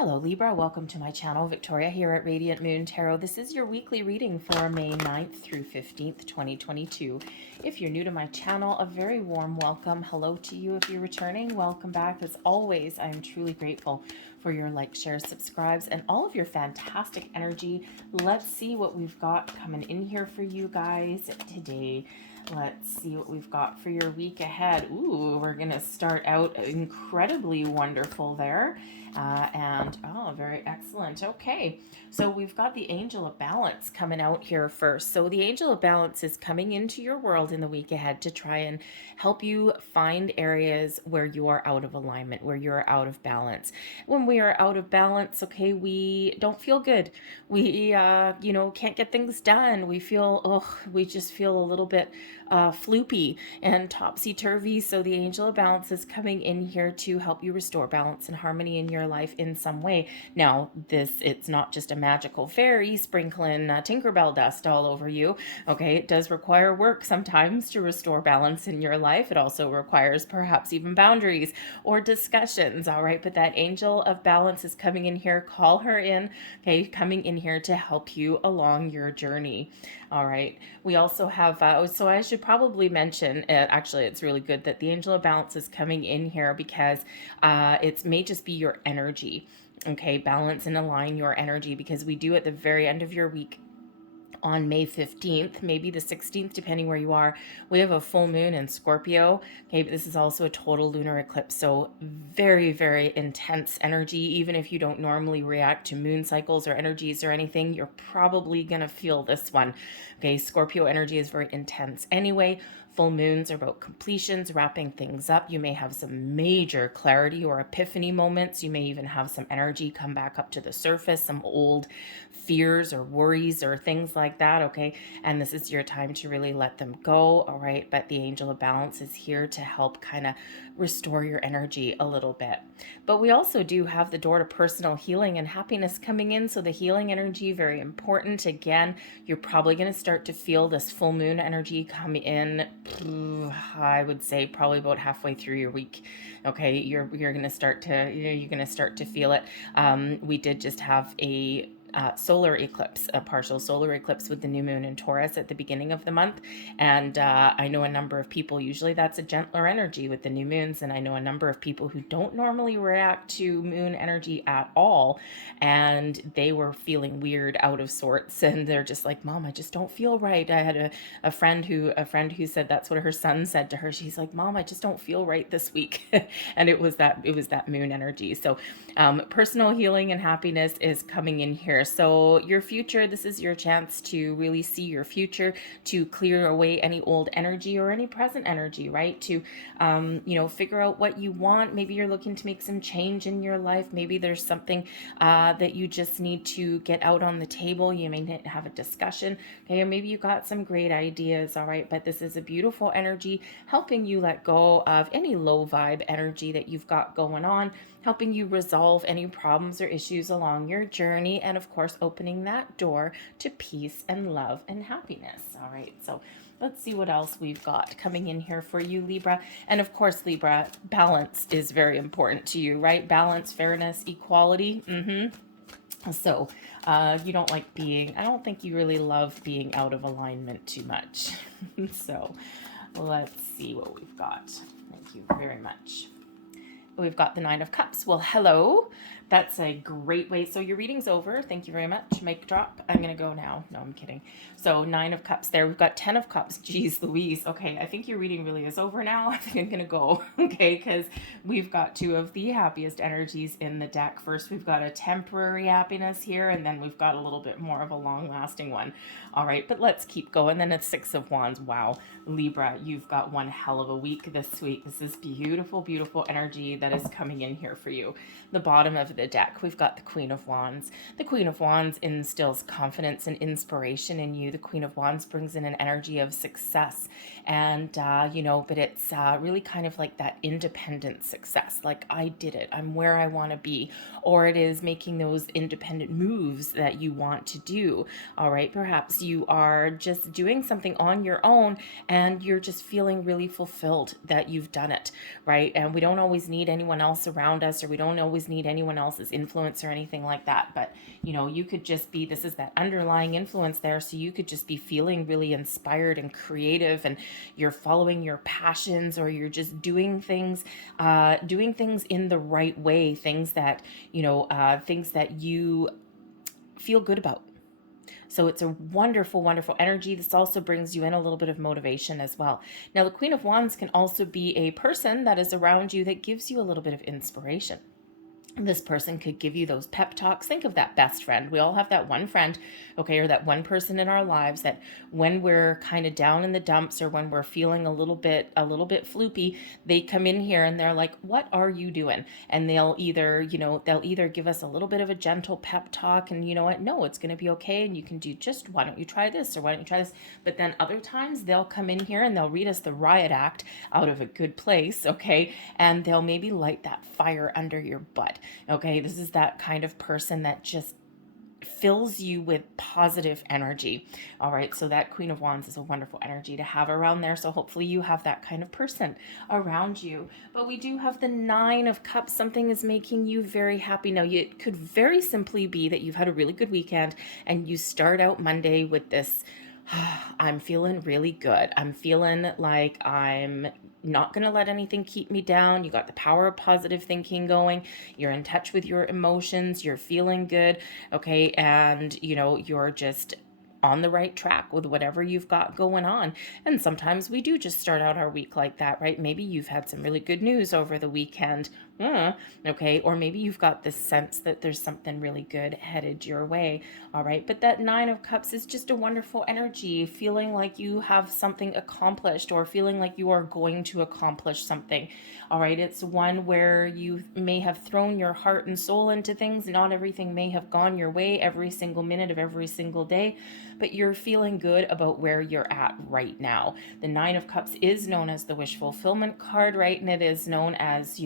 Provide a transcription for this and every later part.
Hello Libra, welcome to my channel. Victoria here at Radiant Moon Tarot. This is your weekly reading for May 9th through 15th, 2022. If you're new to my channel, a very warm welcome. Hello to you. If you're returning, welcome back. As always, I am truly grateful for your likes, shares, subscribes, and all of your fantastic energy. Let's see what we've got coming in here for you guys today. Let's see what we've got for your week ahead. Ooh, we're going to start out incredibly wonderful there. Very excellent. Okay, so we've got the Angel of Balance coming out here first. So the Angel of Balance is coming into your world in the week ahead to try and help you find areas where you are out of alignment, where you're out of balance. When we are out of balance, okay, we don't feel good. We, can't get things done. We just feel a little bit floopy and topsy-turvy. So the Angel of Balance is coming in here to help you restore balance and harmony in your life in some way. Now, it's not just a magical fairy sprinkling Tinkerbell dust all over you. Okay, it does require work sometimes to restore balance in your life. It also requires perhaps even boundaries or discussions. All right, but that Angel of Balance is coming in here. Call her in. Okay, coming in here to help you along your journey. All right. We also have, so I should probably mention, actually, it's really good that the Angel of Balance is coming in here because it may just be your energy. Okay, balance and align your energy, because we do at the very end of your week on May 15th, maybe the 16th, depending where you are, we have a full moon in Scorpio. Okay, but this is also a total lunar eclipse. So very, very intense energy. Even if you don't normally react to moon cycles or energies or anything, you're probably going to feel this one. Okay, Scorpio energy is very intense. Anyway, full moons are about completions, wrapping things up. You may have some major clarity or epiphany moments. You may even have some energy come back up to the surface, some old fears or worries or things like that, okay? And this is your time to really let them go, all right? But the Angel of Balance is here to help kind of restore your energy a little bit. But we also do have the door to personal healing and happiness coming in. So the healing energy, very important. Again, you're probably going to start to feel this full moon energy come in, I would say probably about halfway through your week. Okay, you're going to start to, you're going to start to feel it. We did just have a solar eclipse, a partial solar eclipse with the new moon in Taurus at the beginning of the month. And I know a number of people, usually that's a gentler energy with the new moons. And I know a number of people who don't normally react to moon energy at all. And they were feeling weird, out of sorts. And they're just like, Mom, I just don't feel right. I had a friend who said that's what her son said to her. She's like, Mom, I just don't feel right this week. And it was that moon energy. So personal healing and happiness is coming in here. So your future, this is your chance to really see your future, to clear away any old energy or any present energy, right? To, figure out what you want. Maybe you're looking to make some change in your life. Maybe there's something that you just need to get out on the table. You may need to have a discussion, okay? Or maybe you got some great ideas, all right? But this is a beautiful energy helping you let go of any low vibe energy that you've got going on, helping you resolve any problems or issues along your journey, and of course, opening that door to peace and love and happiness. All right, so let's see what else we've got coming in here for you, Libra. And of course, Libra, balance is very important to you, right? Balance, fairness, equality. So you don't like I don't think you really love being out of alignment too much. So let's see what we've got. Thank you very much. We've got the Nine of Cups. Well, hello. That's a great way. So your reading's over. Thank you very much. Mic drop. I'm going to go now. No, I'm kidding. So 9 of Cups there. We've got 10 of Cups. Jeez Louise. Okay, I think your reading really is over now. I think I'm going to go. Okay, because we've got 2 of the happiest energies in the deck. First, we've got a temporary happiness here, and then we've got a little bit more of a long-lasting one. All right, but let's keep going. Then it's 6 of Wands. Wow. Libra, you've got one hell of a week this week. This is beautiful, beautiful energy that is coming in here for you. The bottom of the deck, we've got the Queen of Wands. The Queen of Wands instills confidence and inspiration in you. The Queen of Wands brings in an energy of success, and but it's really kind of like that independent success, like I did it, I'm where I want to be, or it is making those independent moves that you want to do. All right, perhaps you are just doing something on your own and you're just feeling really fulfilled that you've done it, right? And we don't always need anyone else around us, or we don't always need anyone else's influence or anything like that. But, you know, you could just be, this is that underlying influence there. So you could just be feeling really inspired and creative, and you're following your passions, or you're just doing things in the right way, things that, things that you feel good about. So it's a wonderful, wonderful energy. This also brings you in a little bit of motivation as well. Now, the Queen of Wands can also be a person that is around you that gives you a little bit of inspiration. This person could give you those pep talks. Think of that best friend. We all have that one friend, okay, or that one person in our lives that when we're kind of down in the dumps, or when we're feeling a little bit floopy, they come in here and they're like, "What are you doing?" And they'll either give us a little bit of a gentle pep talk, and you know what? No, it's going to be okay, and you can do just, why don't you try this, or why don't you try this? But then other times they'll come in here and they'll read us the riot act out of a good place, okay, and they'll maybe light that fire under your butt. Okay, this is that kind of person that just fills you with positive energy. All right, so that Queen of Wands is a wonderful energy to have around there. So hopefully you have that kind of person around you. But we do have the Nine of Cups. Something is making you very happy. Now, it could very simply be that you've had a really good weekend and you start out Monday with this, I'm feeling really good. I'm feeling like I'm not going to let anything keep me down. You got the power of positive thinking going. You're in touch with your emotions. You're feeling good. Okay. And, you're just on the right track with whatever you've got going on. And sometimes we do just start out our week like that, right? Maybe you've had some really good news over the weekend. Okay, or maybe you've got this sense that there's something really good headed your way. All right, but that Nine of Cups is just a wonderful energy, feeling like you have something accomplished, or feeling like you are going to accomplish something. All right, it's one where you may have thrown your heart and soul into things. Not everything may have gone your way every single minute of every single day, but you're feeling good about where you're at right now. The Nine of Cups is known as the wish fulfillment card, right? And it is known as,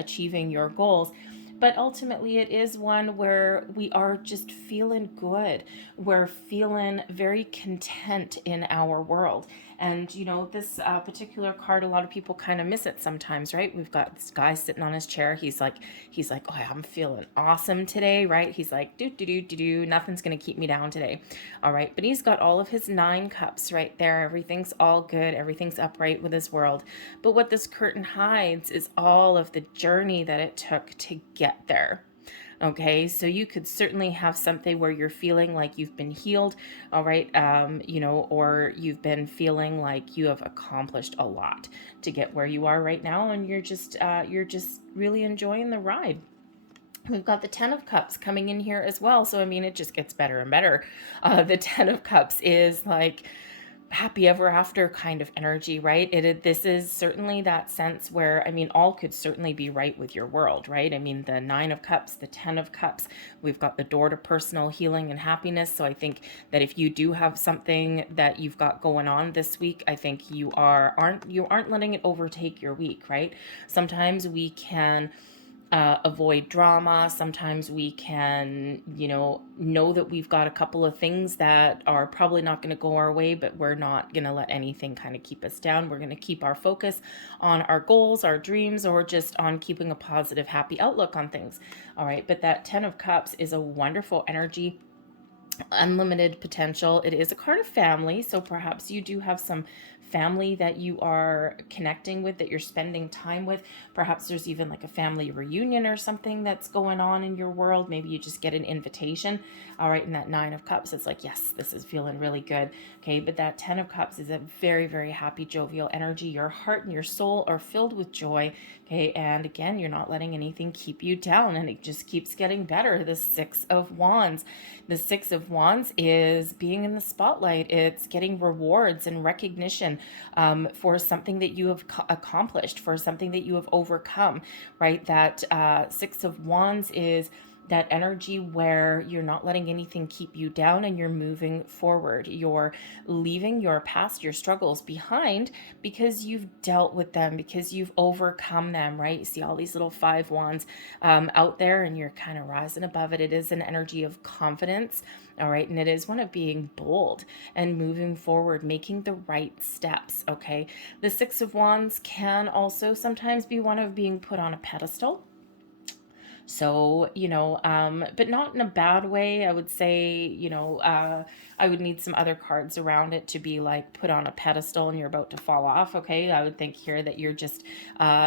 achieving your goals. But ultimately, it is one where we are just feeling good. We're feeling very content in our world. And, this particular card, a lot of people kind of miss it sometimes, right? We've got this guy sitting on his chair. He's like, oh, I'm feeling awesome today, right? He's like, nothing's going to keep me down today. All right. But he's got all of his 9 cups right there. Everything's all good. Everything's upright with his world. But what this curtain hides is all of the journey that it took to get there. Okay, so you could certainly have something where you're feeling like you've been healed, all right, or you've been feeling like you have accomplished a lot to get where you are right now, and you're just really enjoying the ride. We've got the 10 of Cups coming in here as well, so I mean, it just gets better and better. The 10 of Cups is like happy ever after kind of energy, right? This is certainly that sense where, I mean, all could certainly be right with your world, right? I mean, the 9 of Cups, the 10 of Cups, we've got the door to personal healing and happiness. So I think that if you do have something that you've got going on this week, I think you aren't letting it overtake your week, right? Sometimes we can avoid drama. Sometimes we can, know that we've got a couple of things that are probably not going to go our way, but we're not going to let anything kind of keep us down. We're going to keep our focus on our goals, our dreams, or just on keeping a positive, happy outlook on things. All right. But that 10 of Cups is a wonderful energy. Unlimited potential. It is a card of family, so perhaps you do have some family that you are connecting with, that you're spending time with. Perhaps there's even like a family reunion or something that's going on in your world. Maybe you just get an invitation. All right, and that 9 of Cups, it's like, yes, this is feeling really good. Okay, but that 10 of Cups is a very, very happy, jovial energy. Your heart and your soul are filled with joy. Okay, and again, you're not letting anything keep you down, and it just keeps getting better. The 6 of Wands. The 6 of Wands is being in the spotlight. It's getting rewards and recognition for something that you have accomplished, for something that you have overcome, right? That 6 of Wands is that energy where you're not letting anything keep you down and you're moving forward. You're leaving your past, your struggles behind because you've dealt with them, because you've overcome them, right? You see all these little 5 wands out there and you're kind of rising above it. It is an energy of confidence, all right? And it is one of being bold and moving forward, making the right steps, okay? The 6 of Wands can also sometimes be one of being put on a pedestal. So, but not in a bad way. I would say, I would need some other cards around it to be like put on a pedestal and you're about to fall off. Okay. I would think here that you're just,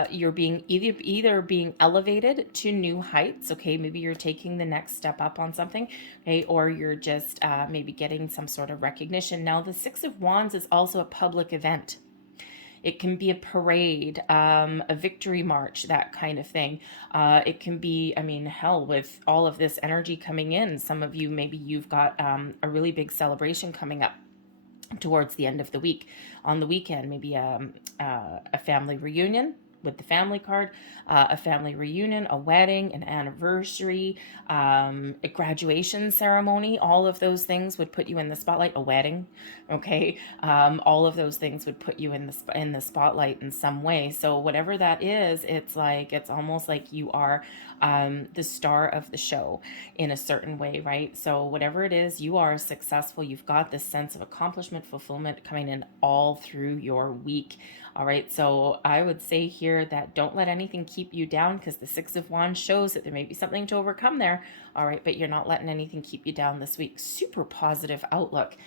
you're being either being elevated to new heights. Okay. Maybe you're taking the next step up on something. Okay. Or you're just, maybe getting some sort of recognition. Now, the 6 of Wands is also a public event. It can be a parade, a victory march, that kind of thing. It can be, I mean, hell, with all of this energy coming in, some of you, maybe you've got a really big celebration coming up towards the end of the week. On the weekend, maybe a family reunion with the family card, a family reunion, a wedding, an anniversary, a graduation ceremony. All of those things would put you in the spotlight. A wedding, okay. All of those things would put you in the spotlight in some way. So whatever that is, it's almost like you are the star of the show in a certain way, right? So whatever it is, you are successful. You've got this sense of accomplishment, fulfillment coming in all through your week. All right, so I would say here that don't let anything keep you down, because the 6 of Wands shows that there may be something to overcome there. All right, but you're not letting anything keep you down this week. Super positive outlook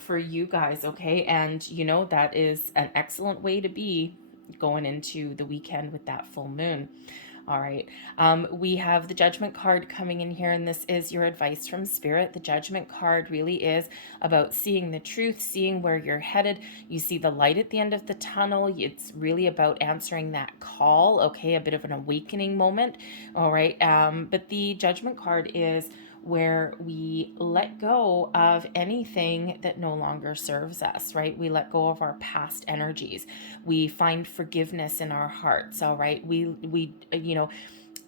for you guys, okay? And that is an excellent way to be going into the weekend with that full moon. All right. We have the Judgment card coming in here, and this is your advice from Spirit. The Judgment card really is about seeing the truth, seeing where you're headed. You see the light at the end of the tunnel. It's really about answering that call, okay? A bit of an awakening moment, all right? But the Judgment card is where we let go of anything that no longer serves us, right? We let go of our past energies. We find forgiveness in our hearts, all right? We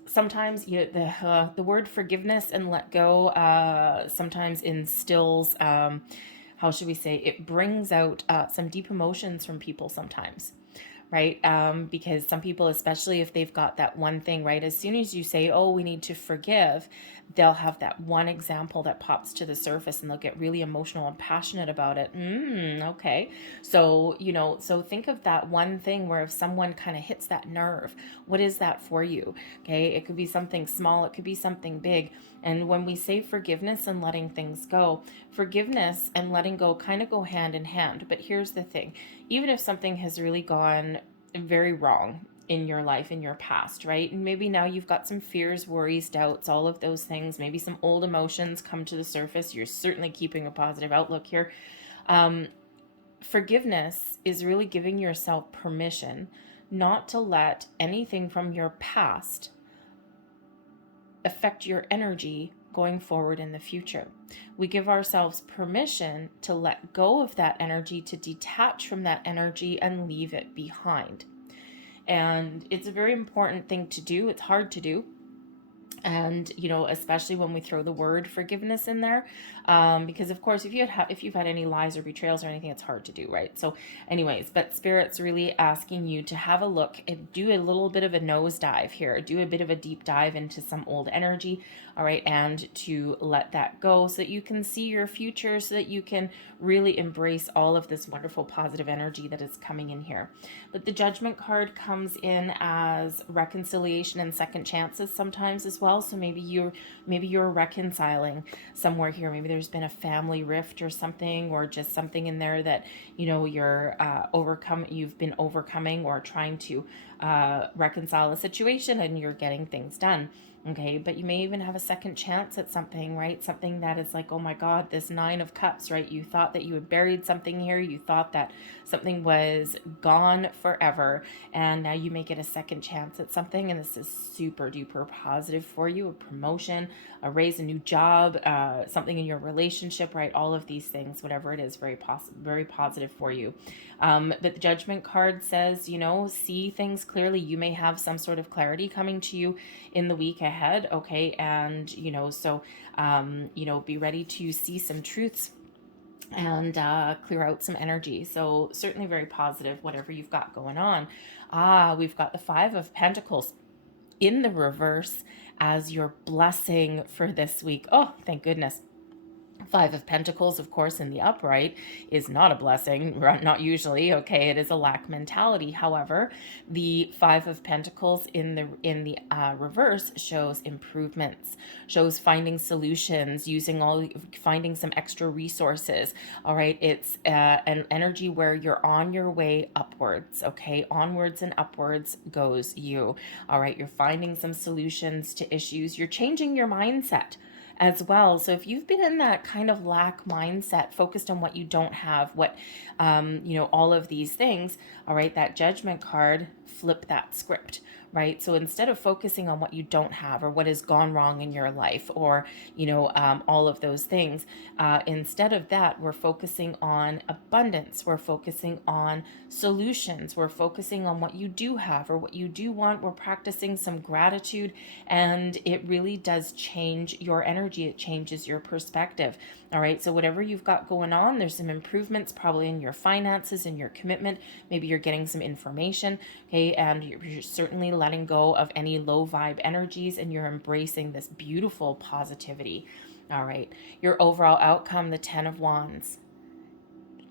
sometimes the word forgiveness and let go sometimes instills, how should we say, it brings out some deep emotions from people sometimes, right? Because some people, especially if they've got that one thing, right? As soon as you say, oh, we need to forgive, they'll have that one example that pops to the surface and they'll get really emotional and passionate about it. Okay. So, so think of that one thing where if someone kind of hits that nerve, what is that for you? Okay. It could be something small. It could be something big. And when we say forgiveness and letting things go, forgiveness and letting go kind of go hand in hand. But here's the thing, even if something has really gone very wrong in your life, in your past, right? And maybe now you've got some fears, worries, doubts, all of those things. Maybe some old emotions come to the surface. You're certainly keeping a positive outlook here. Forgiveness is really giving yourself permission not to let anything from your past affect your energy going forward in the future. We give ourselves permission to let go of that energy, to detach from that energy and leave it behind. And it's a very important thing to do. It's hard to do. And especially when we throw the word forgiveness in there, because of course if you've had any lies or betrayals or anything, it's hard to do, right? So anyways, but Spirit's really asking you to have a look and do a little bit of a nosedive here, do a bit of a deep dive into some old energy, all right, and to let that go so that you can see your future, so that you can really embrace all of this wonderful positive energy that is coming in here. But the Judgment card comes in as reconciliation and second chances sometimes as well. So maybe you're reconciling somewhere here. Maybe there's been a family rift or something, or just something in there that you're you've been overcoming or trying to reconcile a situation, and you're getting things done. Okay, but you may even have a second chance at something, right? Something that is like, oh my God, this 9 of Cups, right? You thought that you had buried something here. You thought that something was gone forever, and now you may get a second chance at something, and this is super duper positive for you. A promotion, a raise, a new job, something in your relationship, right? All of these things, whatever it is, very positive for you. But the Judgment card says, see things clearly. You may have some sort of clarity coming to you in the weekend. ahead, okay? And, so, be ready to see some truths and clear out some energy. So certainly very positive, whatever you've got going on. We've got the Five of Pentacles in the reverse as your blessing for this week. Oh, thank goodness. Five of Pentacles, of course, in the upright is not a blessing, not usually. Okay, it is a lack mentality. However, the Five of Pentacles in the reverse shows improvements, shows finding solutions, finding some extra resources. All right, it's an energy where you're on your way upwards. Okay, onwards and upwards goes you. All right, you're finding some solutions to issues. You're changing your mindset as well. So if you've been in that kind of lack mindset, focused on what you don't have, all of these things, all right, that Judgment card, flip that script, right? So instead of focusing on what you don't have or what has gone wrong in your life or, all of those things, instead of that, we're focusing on abundance. We're focusing on solutions. We're focusing on what you do have or what you do want. We're practicing some gratitude, and it really does change your energy. It changes your perspective. All right. So whatever you've got going on, there's some improvements probably in your finances and your commitment. Maybe you're getting some information. Okay. And you're certainly letting go of any low vibe energies, and you're embracing this beautiful positivity. All right. Your overall outcome, the 10 of Wands,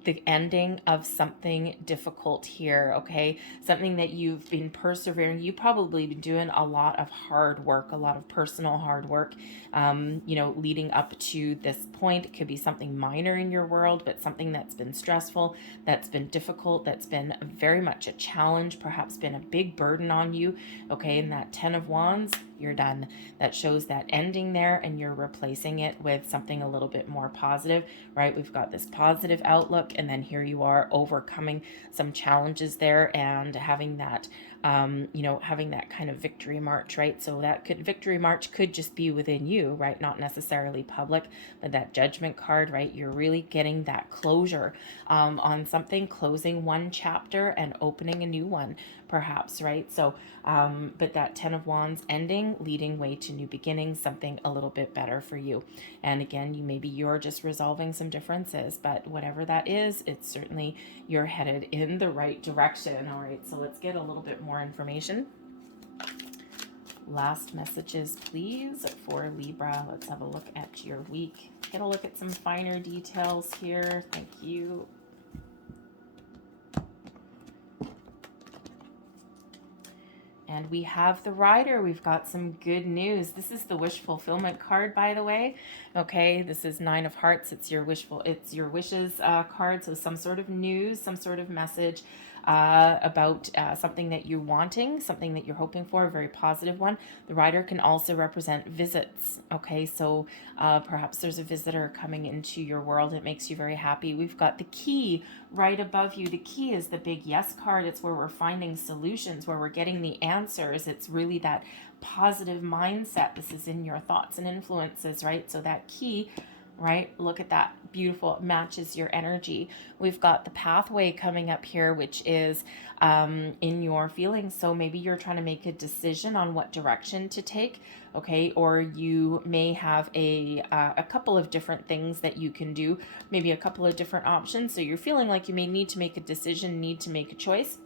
the ending of something difficult here, okay? Something that you've been persevering. You probably been doing a lot of hard work, a lot of personal hard work, leading up to this point. It could be something minor in your world, but something that's been stressful, that's been difficult, that's been very much a challenge, perhaps been a big burden on you, okay? And that 10 of Wands, you're done. That shows that ending there, and you're replacing it with something a little bit more positive, right? We've got this positive outlook, and then here you are overcoming some challenges there and having that having that kind of victory march, right? So victory march could just be within you, right? Not necessarily public, but that Judgment card, right? You're really getting that closure on something, closing one chapter and opening a new one, perhaps, right? So, but that 10 of Wands ending, leading way to new beginnings, something a little bit better for you. And again, you're just resolving some differences, but whatever that is, it's certainly you're headed in the right direction. All right, so let's get a little bit more information. Last messages, please, for Libra. Let's have a look at your week. Get a look at some finer details here. Thank you. And we have the Rider. We've got some good news. This is the wish fulfillment card, by the way. Okay, this is 9 of Hearts. It's your wishes card. So some sort of news, some sort of message about something that you're wanting, something that you're hoping for, a very positive one. The Rider can also represent visits. Okay, so perhaps there's a visitor coming into your world. It makes you very happy. We've got the Key right above you. The Key is the big yes card. It's where we're finding solutions, where we're getting the answers. It's really that positive mindset. This is in your thoughts and influences, right? So that Key, right? Look at that. Beautiful. It matches your energy. We've got the Pathway coming up here, which is in your feelings. So maybe you're trying to make a decision on what direction to take, okay? Or you may have a couple of different things that you can do, maybe a couple of different options. So you're feeling like you may need to make a decision, need to make a choice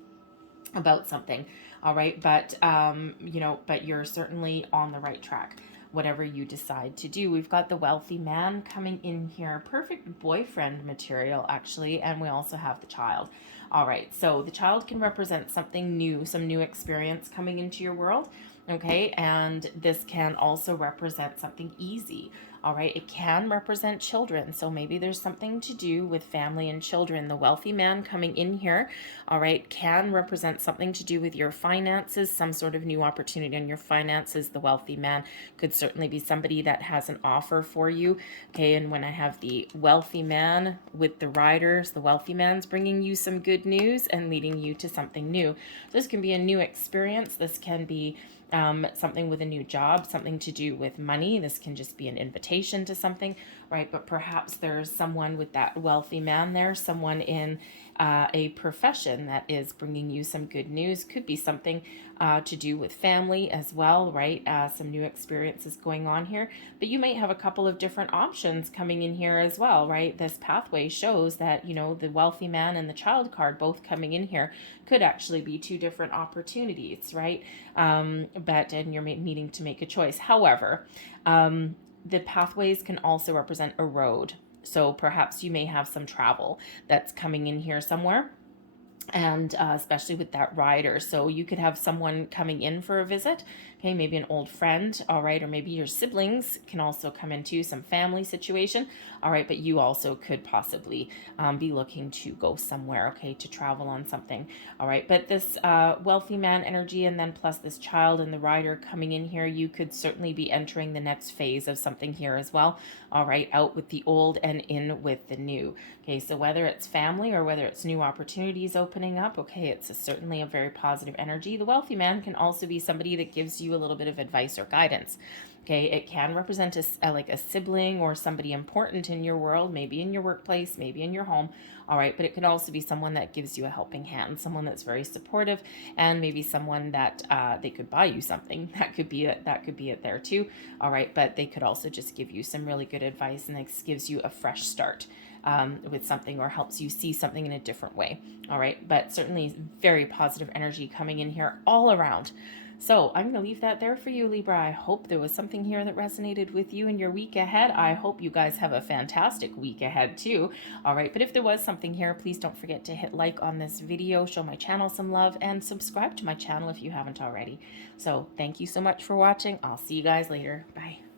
about something. All right. But, but you're certainly on the right track, whatever you decide to do. We've got the Wealthy Man coming in here. Perfect boyfriend material, actually. And we also have the Child. All right. So the Child can represent something new, some new experience coming into your world. Okay. And this can also represent something easy. All right. It can represent children. So maybe there's something to do with family and children. The Wealthy Man coming in here, all right, can represent something to do with your finances, some sort of new opportunity in your finances. The Wealthy Man could certainly be somebody that has an offer for you. Okay. And when I have the Wealthy Man with the Riders, the Wealthy Man's bringing you some good news and leading you to something new. This can be a new experience. This can be something with a new job, something to do with money. This can just be an invitation to something, right? But perhaps there's someone with that Wealthy Man there, someone in a profession that is bringing you some good news. Could be something to do with family as well, right? Some new experiences going on here, but you might have a couple of different options coming in here as well, right? This pathway shows that, you know, the wealthy man and the child card both coming in here could actually be two different opportunities, right? And you're needing to make a choice. However, the pathways can also represent a road. So perhaps you may have some travel that's coming in here somewhere, and especially with that rider. So you could have someone coming in for a visit, okay, maybe an old friend, all right, or maybe your siblings can also come into some family situation, all right, but you also could possibly be looking to go somewhere, okay, to travel on something, all right. But this wealthy man energy, and then plus this child and the rider coming in here, you could certainly be entering the next phase of something here as well, all right, out with the old and in with the new. Okay, so whether it's family or whether it's new opportunities opening up, okay, it's certainly a very positive energy. The wealthy man can also be somebody that gives you a little bit of advice or guidance. Okay, it can represent like a sibling or somebody important in your world, maybe in your workplace, maybe in your home. All right, but it could also be someone that gives you a helping hand, someone that's very supportive, and maybe someone that they could buy you something. That could be it. That could be it there too. All right, but they could also just give you some really good advice, and this gives you a fresh start with something, or helps you see something in a different way. All right, but certainly very positive energy coming in here all around. So I'm going to leave that there for you, Libra. I hope there was something here that resonated with you in your week ahead. I hope you guys have a fantastic week ahead too. All right, but if there was something here, please don't forget to hit like on this video, show my channel some love, and subscribe to my channel if you haven't already. So thank you so much for watching. I'll see you guys later. Bye.